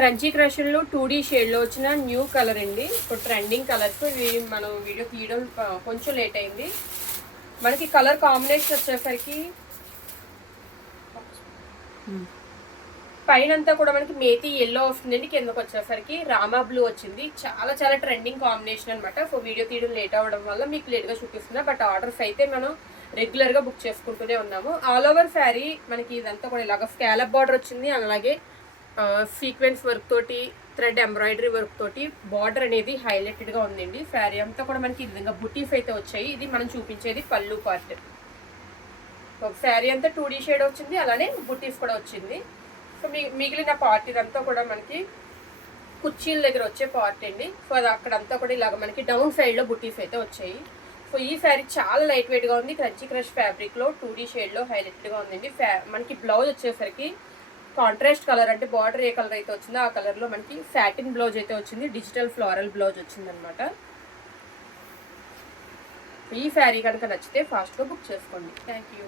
Crunchy క్రష్లో 2D షేడ్లో వచ్చిన new colour అండి. ఇప్పుడు ట్రెండింగ్ కలర్స్ ఇవి మనం వీడియో తీయడం కొంచెం లేట్ అయింది. మనకి కలర్ కాంబినేషన్ వచ్చేసరికి పైన అంతా కూడా మనకి మేతి ఎల్లో వస్తుందండి, కిందకి వచ్చేసరికి రామా బ్లూ వచ్చింది. చాలా చాలా ట్రెండింగ్ కాంబినేషన్ అనమాట. సో వీడియో తీయడం లేట్ అవ్వడం వల్ల మీకు లేట్గా చూపిస్తున్నా. బట్ ఆర్డర్స్ అయితే మనం రెగ్యులర్గా బుక్ చేసుకుంటూనే ఉన్నాము. ఆల్ ఓవర్ శారీ మనకి ఇదంతా కూడా ఇలాగ స్కాలప్ బార్డర్ వచ్చింది. అలాగే సీక్వెన్స్ వర్క్ తోటి థ్రెడ్ ఎంబ్రాయిడరీ వర్క్ తోటి బార్డర్ అనేది హైలైటెడ్గా ఉందండి. శారీ అంతా కూడా మనకి ఈ విధంగా బుటీస్ అయితే వచ్చాయి. ఇది మనం చూపించేది పళ్ళు పార్ట్. శారీ అంతా 2D షేడ్ వచ్చింది, అలానే బుటీస్ కూడా వచ్చింది. సో మిగిలిన పార్ట్ ఇదంతా కూడా మనకి కుర్చీల దగ్గర వచ్చే పార్ట్ అండి. సో అది అక్కడంతా కూడా ఇలాగ మనకి డౌన్ సైడ్లో బుటీస్ అయితే వచ్చాయి. సో ఈ శారీ చాలా లైట్ వెయిట్గా ఉంది. క్రంచీ క్రష్ ఫ్యాబ్రిక్లో 2D షేడ్లో హైలైటెడ్గా ఉందండి. మనకి బ్లౌజ్ వచ్చేసరికి కాంట్రాస్ట్ కలర్, అంటే బార్డర్ ఏ కలర్ అయితే వచ్చిందో ఆ కలర్లో మనకి సాటిన్ బ్లౌజ్ అయితే వచ్చింది. డిజిటల్ ఫ్లోరల్ బ్లౌజ్ వచ్చిందనమాట. ఈ శారీ కనుక నచ్చితే ఫాస్ట్గా బుక్ చేసుకోండి. Thank you.